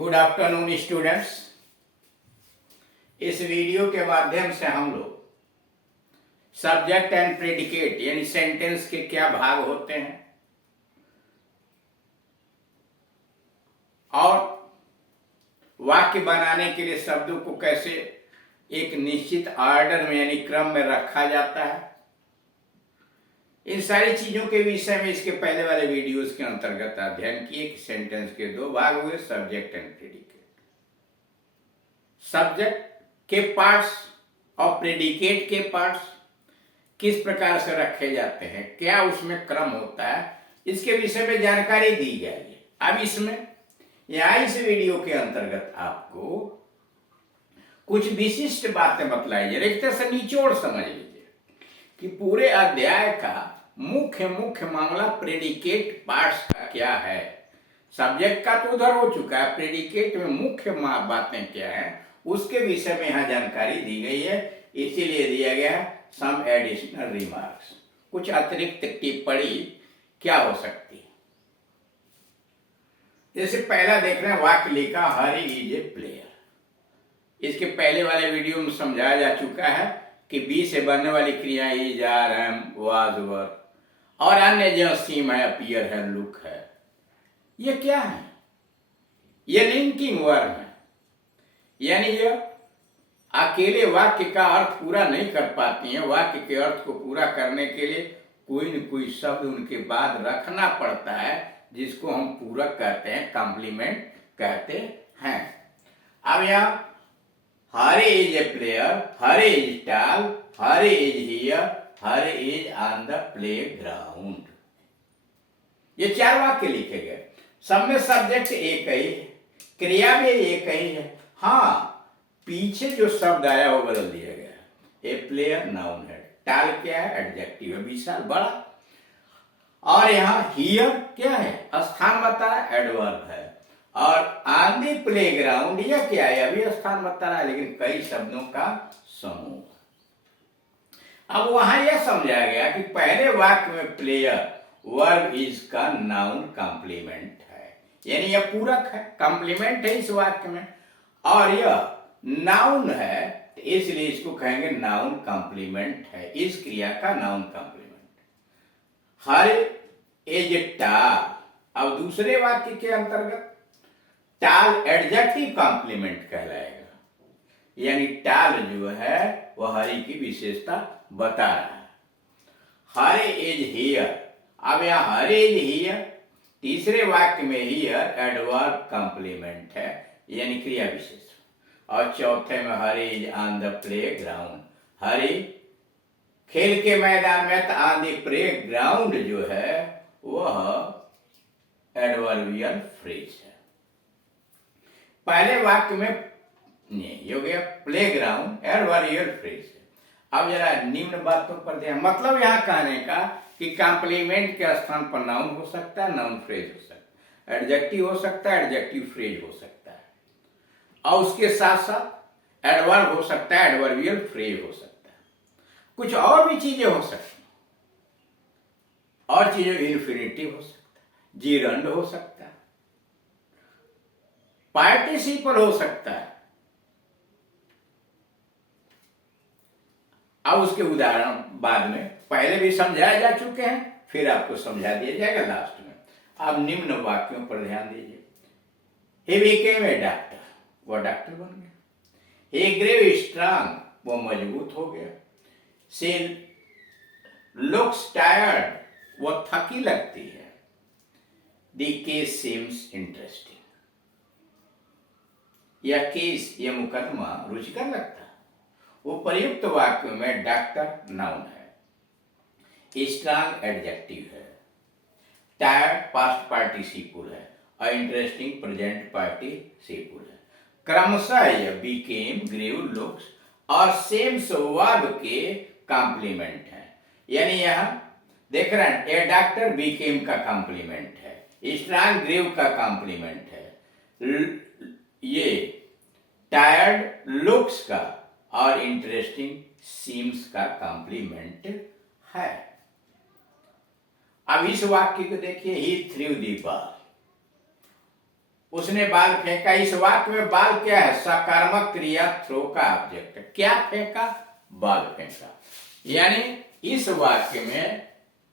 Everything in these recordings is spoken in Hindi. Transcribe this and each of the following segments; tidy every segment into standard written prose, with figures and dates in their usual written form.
Good afternoon students. इस वीडियो के माध्यम से हम लोग सब्जेक्ट एंड प्रेडिकेट यानी सेंटेंस के क्या भाग होते हैं और वाक्य बनाने के लिए शब्दों को कैसे एक निश्चित ऑर्डर में यानी क्रम में रखा जाता है, इन सारी चीजों के विषय में इसके पहले वाले वीडियोस के अंतर्गत अध्ययन किए कि सेंटेंस के दो भाग हुए, सब्जेक्ट एंड प्रेडिकेट। सब्जेक्ट के पार्ट्स और प्रेडिकेट के पार्ट्स किस प्रकार से रखे जाते हैं, क्या उसमें क्रम होता है, इसके विषय में जानकारी दी जाएगी। अब इसमें इस वीडियो के अंतर्गत आपको कुछ विशिष्ट बातें बतलाई जाए। एक तरह से निचोड़ समझ लीजिए कि पूरे अध्याय का मुख्य मामला प्रेडिकेट पार्ट्स का क्या है। सब्जेक्ट का तो उधर हो चुका है, प्रेडिकेट में मुख्य बातें क्या है उसके विषय में यहाँ जानकारी दी गई है। इसीलिए दिया गया है सम एडिशनल रिमार्क्स, कुछ अतिरिक्त टिप्पणी क्या हो सकती है। जैसे पहला देख रहे हैं, वाक्य लिखा हरी इज ए प्लेयर। इसके पहले वाले वीडियो में समझाया जा चुका है कि बी से बनने वाली क्रिया इज, आर, एम, वाज, वर और अन्य जो सीम है, अपीयर है, लुक है, ये क्या है? ये लिंकिंग वर्ब है, यानी ये अकेले वाक्य का अर्थ पूरा नहीं कर पाती हैं। वाक्य के अर्थ को पूरा करने के लिए कोई न कोई शब्द उनके बाद रखना पड़ता है, जिसको हम पूरक कहते हैं, कॉम्प्लीमेंट कहते हैं। अब यहाँ Hari is a player, Hari is tall, Hari is here, Hari is on the playground. ये चार वाक्य लिखे गए, सब में सब्जेक्ट एक ही है, क्रिया भी एक ही है। हाँ, पीछे जो शब्द आया वो बदल दिया गया। ए प्लेयर नाउन है, टॉल क्या है, एडजेक्टिव है, विशाल बड़ा, और यहाँ हियर क्या है, स्थान बता रहा है, एडवर्ब है, और ऑन द प्ले ग्राउंड यह क्या है, अभी स्थान बता रहा है लेकिन कई शब्दों का समूह। अब वहां यह समझाया गया कि पहले वाक्य में प्लेयर वर्ब इज का नाउन कॉम्प्लीमेंट है, यानी यह पूरक है, कॉम्प्लीमेंट है इस वाक्य में, और यह नाउन है, तो इसलिए इसको कहेंगे नाउन कॉम्प्लीमेंट है, इस क्रिया का नाउन कॉम्प्लीमेंट। हर एज टाल, अब दूसरे वाक्य के अंतर्गत टाल एडजेक्टिव कॉम्प्लीमेंट कहलाएगा, यानी टाल जो है वह हरी की विशेषता बता रहा है। हर एज हियर, अब यह हर एज हियर तीसरे वाक्य में हियर एडवर्ब कॉम्प्लीमेंट है, यानी क्रिया विशेषण, और चौथे में Hari is on the playground, Hari खेल के मैदान में, तो ऑन द प्ले ग्राउंड जो है वह एडवर्बियल फ्रेज है। पहले वाक्य में ये हो गया प्ले ग्राउंड एडवर्बियल फ्रेज है। अब जरा निम्न बातों पर ध्यान, मतलब यहाँ कहने का कि कॉम्प्लीमेंट के स्थान पर नाउन हो सकता है, नाउन फ्रेज हो सकता है, एडजेक्टिव हो सकता है, एडजेक्टिव फ्रेज हो सकता है, और उसके साथ साथ एडवर्ब हो सकता है, एडवर्बियल फ्रेज हो सकता है, कुछ और भी चीजें हो सकती, और चीजें इन्फिनिटिव हो सकता है, जीरंड हो सकता है, पार्टिसिपल हो सकता है। अब उसके उदाहरण बाद में पहले भी समझाए जा चुके हैं, फिर आपको समझा दिया जाएगा लास्ट में। अब निम्न वाक्यों पर ध्यान दीजिए। He became a doctor, वो डॉक्टर बन गया। He grew strong, वो मजबूत हो गया। She looks tired, वो थकी लगती है। The case seems interesting, यह केस, यह मुकदमा रुचिकर लगता है। वो प्रयुक्त वाक्य में डॉक्टर नाउन है, स्ट्रांग एडजेक्टिव है, टायर्ड पास्ट पार्टिसिपल है, और इंटरेस्टिंग प्रेजेंट पार्टिसिपल है। क्रमशः यह बीकेम, ग्रेव, लुक्स और सेम्स वर्ब के कॉम्प्लीमेंट है, यानी यहां देख रहे हैं ए डॉक्टर बीकेम का कॉम्प्लीमेंट है, स्ट्रांग ग्रेव का कॉम्प्लीमेंट है, ये टायर्ड लुक्स का और इंटरेस्टिंग सीम्स का कॉम्प्लीमेंट है। अब इस वाक्य को देखिए, ही थ्रू दी बॉल, उसने बाल फेंका। इस वाक्य में बाल क्या है? सकारात्मक क्रिया थ्रो का ऑब्जेक्ट है। क्या फेंका? बाल फेंका। यानी इस वाक्य में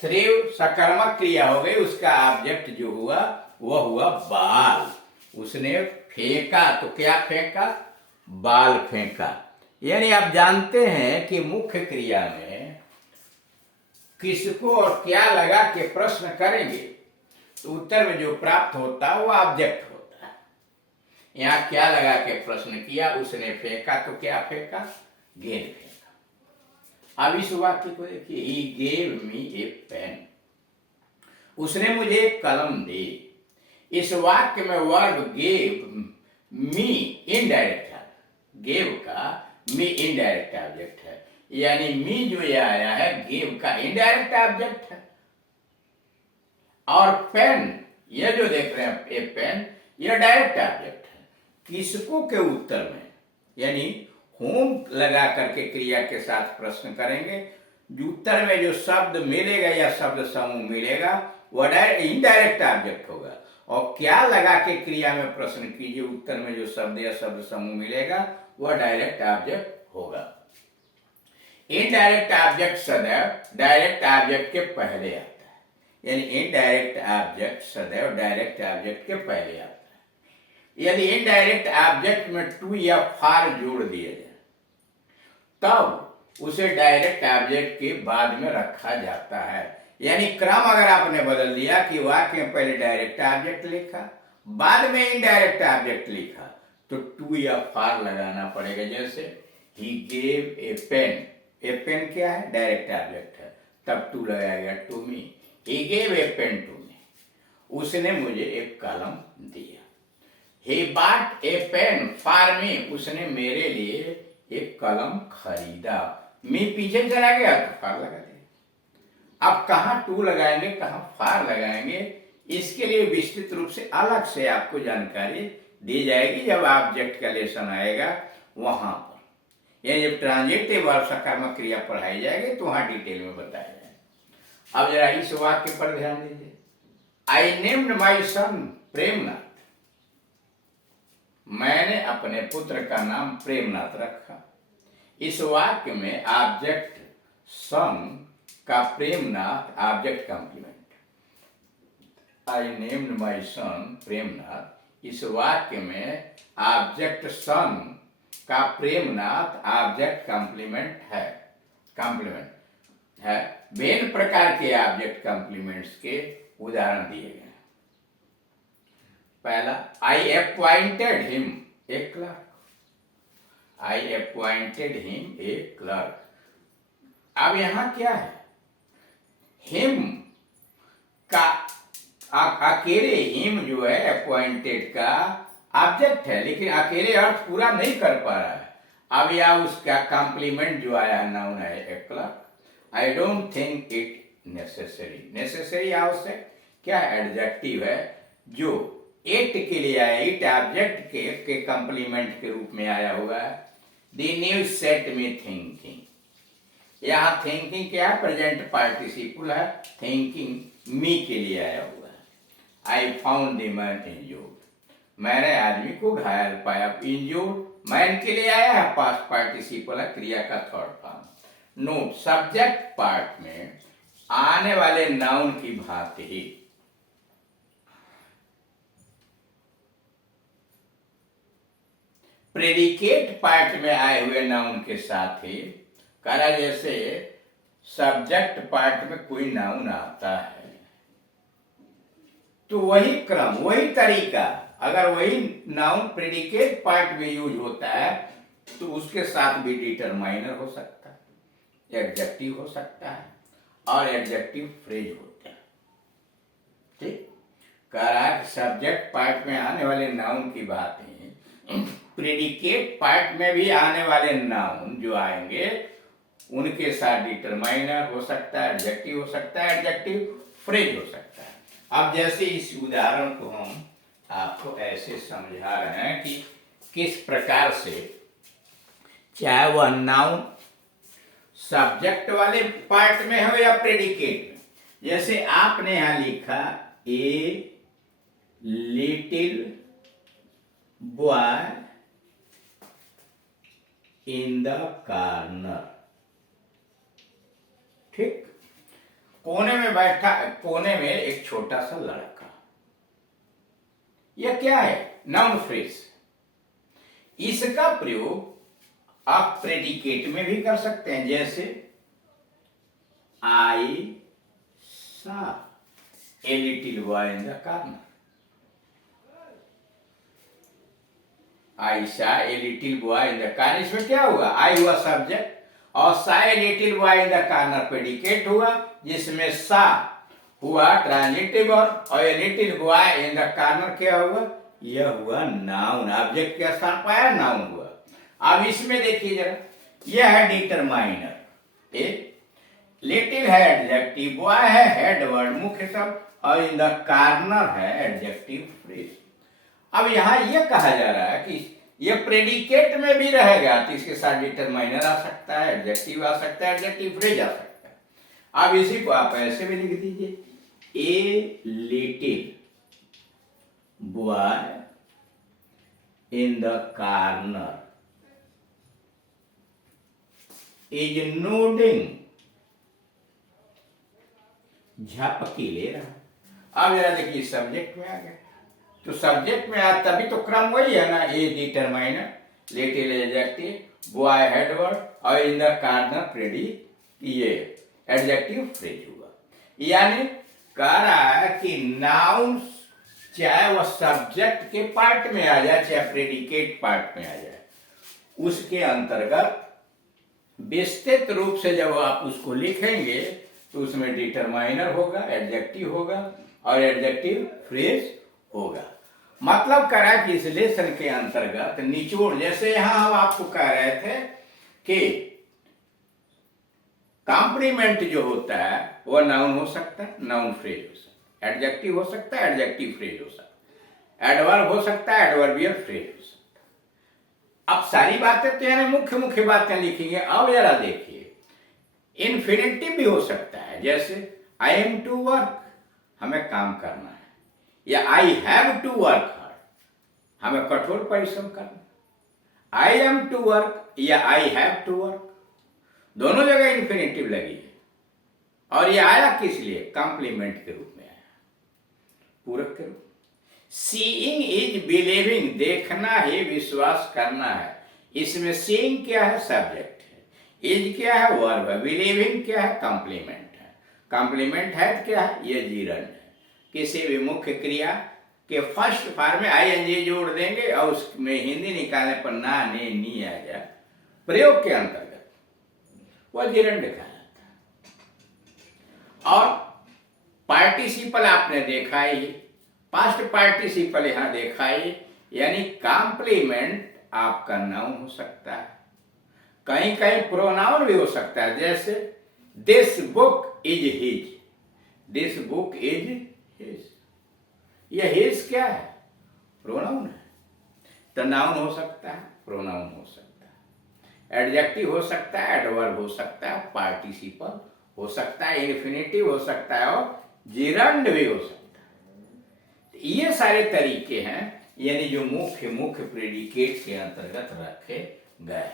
थ्रो सकारात्मक क्रिया हो गई, उसका ऑब्जेक्ट जो हुआ वह हुआ बाल। उसने फेंका, तो क्या फेंका? बाल फेंका। यानी आप जानते हैं कि मुख्य क्रिया में किसको और क्या लगा के प्रश्न करेंगे तो उत्तर में जो प्राप्त होता है वो ऑब्जेक्ट होता है। यहां क्या लगा के प्रश्न किया? उसने फेंका, तो क्या फेंका? गेंद फेंका। अब इस वाक्य को देखिए, he gave me A pen, उसने मुझे एक कलम दी। इस वाक्य में वर्ब गेव मी इनडायरेक्ट है। गेव का मी इनडायरेक्ट ऑब्जेक्ट है, यानी मी जो ये आया है गेव का इनडायरेक्ट ऑब्जेक्ट है। और पेन, ये जो देख रहे हैं ए पेन, यह डायरेक्ट ऑब्जेक्ट है। किसको के उत्तर में, यानी होम लगा करके क्रिया के साथ प्रश्न करेंगे। जो उत्तर में जो शब्द मिलेगा या शब्द समूह मिलेगा वह इनडायरेक्ट ऑब्जेक्ट होगा। और क्या लगा के क्रिया में प्रश्न कीजिए, उत्तर में जो शब्द या शब्द समूह मिलेगा वह डायरेक्ट ऑब्जेक्ट होगा। इनडायरेक्ट ऑब्जेक्ट सदैव डायरेक्ट ऑब्जेक्ट के पहले आता है, यानी इनडायरेक्ट ऑब्जेक्ट सदैव डायरेक्ट ऑब्जेक्ट के पहले आता है। यदि इनडायरेक्ट ऑब्जेक्ट में टू या फार जोड़ दिए जाए तब उसे डायरेक्ट ऑब्जेक्ट के बाद में रखा जाता है। यानी क्रम अगर आपने बदल दिया कि वाक्य में पहले डायरेक्ट ऑब्जेक्ट लिखा, बाद में इनडायरेक्ट ऑब्जेक्ट लिखा, तो टू या फार लगाना पड़ेगा। जैसे he gave a pen, a pen क्या है? डायरेक्ट ऑब्जेक्ट है, तब टू लगाया गया, to me. He gave a pen to me, उसने मुझे एक कलम दिया। He bought a pen for me, उसने मेरे लिए एक कलम खरीदा। मी पीछे चला गया तो फार लगा दिया। अब कहां टू लगाएंगे, कहां फार लगाएंगे, इसके लिए विस्तृत रूप से अलग से आपको जानकारी दी जाएगी जब ऑब्जेक्ट का लेसन आएगा वहां पर। या जब ट्रांजिटिव और सकारात्मक क्रिया पढ़ाई जाएगी तो वहां डिटेल में बताया जाएगा। अब जरा इस वाक्य पर ध्यान दीजिए। आई नेम्ड माई सन प्रेमनाथ, मैंने अपने पुत्र का नाम प्रेमनाथ रखा। इस वाक्य में ऑब्जेक्ट सन का Premnath object complement. I named my son Premnath, इस वाक्य में ऑब्जेक्ट सन का प्रेमनाथ ऑब्जेक्ट कॉम्प्लीमेंट है। कॉम्प्लीमेंट है। विभिन्न प्रकार के ऑब्जेक्ट कॉम्प्लीमेंट्स के उदाहरण दिए गए। पहला, I appointed him a clerk, I appointed him a clerk. अब यहां क्या है? हिम का अकेले हिम जो है अपॉइंटेड का ऑब्जेक्ट है, लेकिन अकेले अर्थ पूरा नहीं कर पा रहा है। अब या उसका कॉम्प्लीमेंट जो आया नाउन है a clerk. I don't think it necessary, necessary आवश्यक क्या एडजेक्टिव है जो इट के लिए आया, इट ऑब्जेक्ट के कॉम्प्लीमेंट के रूप में आया हुआ है। The news set me thinking, यहां थिंकिंग क्या है? प्रेजेंट पार्टिसिपल है, थिंकिंग मी के लिए आया हुआ है। I found the man injured, मैंने आदमी को घायल पाया। इंजोर्ड मैन के लिए आया है, पास्ट पार्टिसिपल है, क्रिया का third form. Note, subject part में आने वाले नाउन की भांति ही प्रेडिकेट पार्ट में आए हुए नाउन के साथ ही करा, जैसे सब्जेक्ट पार्ट में कोई नाउन आता है तो वही क्रम, वही तरीका, अगर वही नाउन प्रेडिकेट पार्ट में यूज होता है तो उसके साथ भी डिटरमाइनर हो सकता है, एडजेक्टिव हो सकता है और एडजेक्टिव फ्रेज होता है। ठीक, कह रहा है सब्जेक्ट पार्ट में आने वाले नाउन की बात है, प्रेडिकेट पार्ट में भी आने वाले नाउन जो आएंगे उनके साथ डिटरमाइनर हो सकता है, एडजेक्टिव हो सकता है, एडजेक्टिव फ्रेज हो सकता है। अब जैसे इस उदाहरण को हम आपको ऐसे समझा रहे हैं कि किस प्रकार से चाहे वह नाउन सब्जेक्ट वाले पार्ट में हो या प्रेडिकेट में, जैसे आपने यहां लिखा ए little boy in the corner. ठीक, कोने में बैठा, कोने में एक छोटा सा लड़का। यह क्या है? Noun phrase. इसका प्रयोग आप प्रेडिकेट में भी कर सकते हैं, जैसे I saw a little boy in the corner. I saw a little boy in the corner, इसमें क्या हुआ? आई हुआ सब्जेक्ट और saw a little boy in the corner predicate हुआ, जिसमें सा हुआ ट्रांजिटिव वर्ब और a little boy in the corner क्या हुआ? यह हुआ नाउन। ऑब्जेक्ट के स्थान पाया, नाउन हुआ। अब इसमें देखिए जरा, यह है डिटरमाइनर, ए लिटिल है एडजेक्टिव, बॉय है हेड वर्ड मुख्य शब्द, और इन द कॉर्नर है एडजेक्टिव फ्रेज। अब यहां यह कहा जा रहा है कि यह प्रेडिकेट में भी रहेगा, तो इसके साथ डिटरमाइनर आ सकता है, एडजेक्टिव आ सकता है, एडजेक्टिव फ्रेज आ सकता है। अब इसी को आप ऐसे भी लिख दीजिए, ए little boy in the corner is nodding, झपकी ले रहा। अब जरा देखिए सब्जेक्ट में आ गया, तो सब्जेक्ट में आया तभी तो क्रम वही है ना, a determiner, little adjective, boy headword और इन द कॉर्नर प्रेडी, ये एडजेक्टिव फ्रेज हुआ। यानी कह रहा है कि नाउन चाहे वह सब्जेक्ट के पार्ट में आ जाए चाहे प्रेडिकेट पार्ट में आ जाए, उसके अंतर्गत विस्तृत रूप से जब आप उसको लिखेंगे तो उसमें डिटरमाइनर होगा, एडजेक्टिव होगा और एडजेक्टिव फ्रेज होगा। मतलब कह रहा है कि इस लेसन के अंतर्गत निचोड़, जैसे यहां हम आपको कह रहे थे कि कॉम्प्लीमेंट जो होता है वह नाउन हो सकता है, नाउन फ्रेज हो सकता है, एडजेक्टिव हो सकता है, एडजेक्टिव फ्रेज हो सकता है, एडवर्ब हो सकता है, एडवर्बियल फ्रेज हो सकता है। अब सारी बातें तो यानी मुख्य मुख्य बातें लिखेंगे। अब जरा देखिए, इन्फिनिटिव भी हो सकता है, जैसे आई एम टू वर्क, हमें काम करना है, या I have to work hard, हमें कठोर परिश्रम करना। आई एम टू वर्क या आई हैव टू वर्क, दोनों जगह इन्फिनिटिव लगी है। और ये आया किस लिए? कॉम्प्लीमेंट के रूप में आया, पूरक के रूप। सीइंग इज बिलीविंग, देखना है, विश्वास करना है। इसमें सीइंग क्या है? सब्जेक्ट है, इज क्या है? वर्ब है, बिलीविंग क्या है? कॉम्प्लीमेंट है। कॉम्प्लीमेंट है तो क्या है? ये जीरंड है। किसी भी मुख्य क्रिया के फर्स्ट फॉर्म में आईएनजी जोड़ देंगे और उसमें हिंदी निकालने पर ना, ने, नी आ जाए, प्रयोग के अंतर्गत वह जीरंड कहलाता है। और पार्टिसिपल आपने देखा ही, पास्ट पार्टिसिपल यहां देखा ही, यानी कॉम्प्लीमेंट आपका नाउन हो सकता है, कहीं कहीं प्रोनाउन भी हो सकता है, जैसे this book is his, this book is his. यह हिज क्या है? प्रोनाउन है, तो नाउन हो सकता है, प्रोनाउन हो सकता है, एडजेक्टिव हो सकता है, एडवर्ब हो सकता है, पार्टिसिपल हो सकता है, इन्फिनिटिव हो सकता है और जिरंड भी हो सकता है। ये सारे तरीके हैं, यानी जो मुख्य मुख्य प्रेडिकेट के अंतर्गत रखे गए।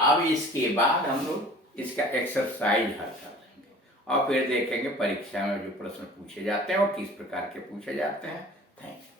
अब इसके बाद हम लोग इसका एक्सरसाइज हल कर लेंगे और फिर देखेंगे परीक्षा में जो प्रश्न पूछे जाते हैं और किस प्रकार के पूछे जाते हैं। Thank you.